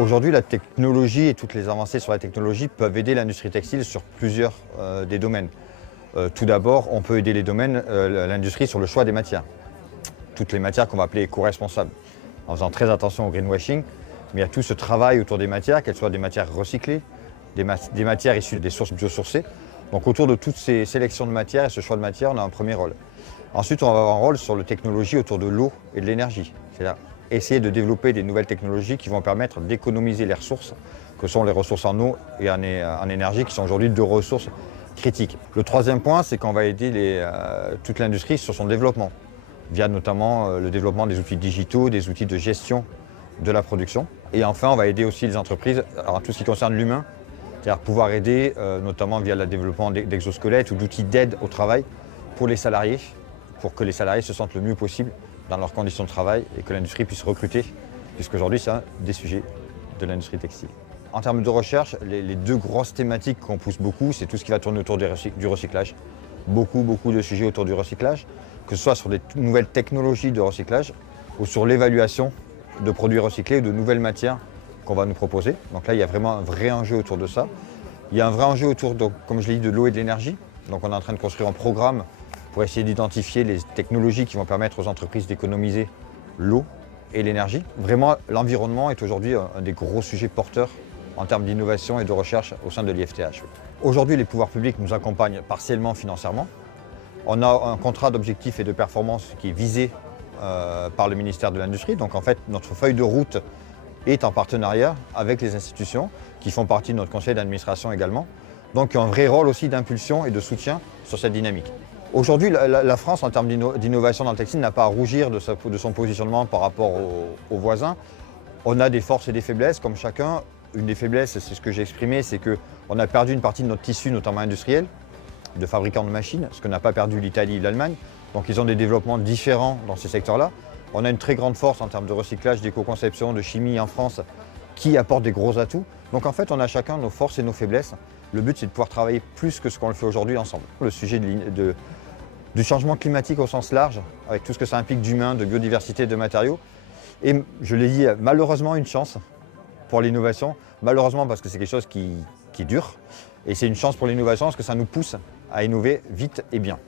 Aujourd'hui, la technologie et toutes les avancées sur la technologie peuvent aider l'industrie textile sur plusieurs des domaines. Tout d'abord, on peut aider l'industrie sur le choix des matières. Toutes les matières qu'on va appeler éco-responsables, en faisant très attention au greenwashing. Mais il y a tout ce travail autour des matières, qu'elles soient des matières recyclées, des matières issues des sources biosourcées. Donc autour de toutes ces sélections de matières et ce choix de matières, on a un premier rôle. Ensuite, on va avoir un rôle sur la technologie autour de l'eau et de l'énergie. C'est-à-dire essayer de développer des nouvelles technologies qui vont permettre d'économiser les ressources, que sont les ressources en eau et en énergie, qui sont aujourd'hui deux ressources critiques. Le troisième point, c'est qu'on va aider toute l'industrie sur son développement, via notamment le développement des outils digitaux, des outils de gestion de la production. Et enfin, on va aider aussi les entreprises en tout ce qui concerne l'humain, c'est-à-dire pouvoir aider notamment via le développement d'exosquelettes ou d'outils d'aide au travail pour les salariés, pour que les salariés se sentent le mieux possible dans leurs conditions de travail et que l'industrie puisse recruter, puisqu'aujourd'hui c'est un des sujets de l'industrie textile. En termes de recherche, les deux grosses thématiques qu'on pousse beaucoup, c'est tout ce qui va tourner autour du recyclage. Beaucoup de sujets autour du recyclage, que ce soit sur des nouvelles technologies de recyclage ou sur l'évaluation de produits recyclés ou de nouvelles matières qu'on va nous proposer. Donc là, il y a vraiment un vrai enjeu autour de ça. Il y a un vrai enjeu autour, donc, comme je l'ai dit, de l'eau et de l'énergie. Donc on est en train de construire un programme pour essayer d'identifier les technologies qui vont permettre aux entreprises d'économiser l'eau et l'énergie. Vraiment, l'environnement est aujourd'hui un des gros sujets porteurs en termes d'innovation et de recherche au sein de l'IFTH. Aujourd'hui, les pouvoirs publics nous accompagnent partiellement financièrement. On a un contrat d'objectifs et de performance qui est visé par le ministère de l'Industrie. Donc en fait, notre feuille de route est en partenariat avec les institutions qui font partie de notre conseil d'administration également. Donc il y a un vrai rôle aussi d'impulsion et de soutien sur cette dynamique. Aujourd'hui, la France, en termes d'innovation dans le textile, n'a pas à rougir de son positionnement par rapport aux voisins. On a des forces et des faiblesses, comme chacun. Une des faiblesses, c'est ce que j'ai exprimé, c'est qu'on a perdu une partie de notre tissu, notamment industriel, de fabricants de machines, ce que n'a pas perdu l'Italie et l'Allemagne. Donc ils ont des développements différents dans ces secteurs-là. On a une très grande force en termes de recyclage, d'éco-conception, de chimie en France, qui apporte des gros atouts. Donc en fait, on a chacun nos forces et nos faiblesses. Le but, c'est de pouvoir travailler plus que ce qu'on le fait aujourd'hui ensemble. Le sujet du changement climatique au sens large, avec tout ce que ça implique d'humain, de biodiversité, de matériaux. Et je l'ai dit, malheureusement, une chance pour l'innovation. Malheureusement, parce que c'est quelque chose qui dure. Et c'est une chance pour l'innovation parce que ça nous pousse à innover vite et bien.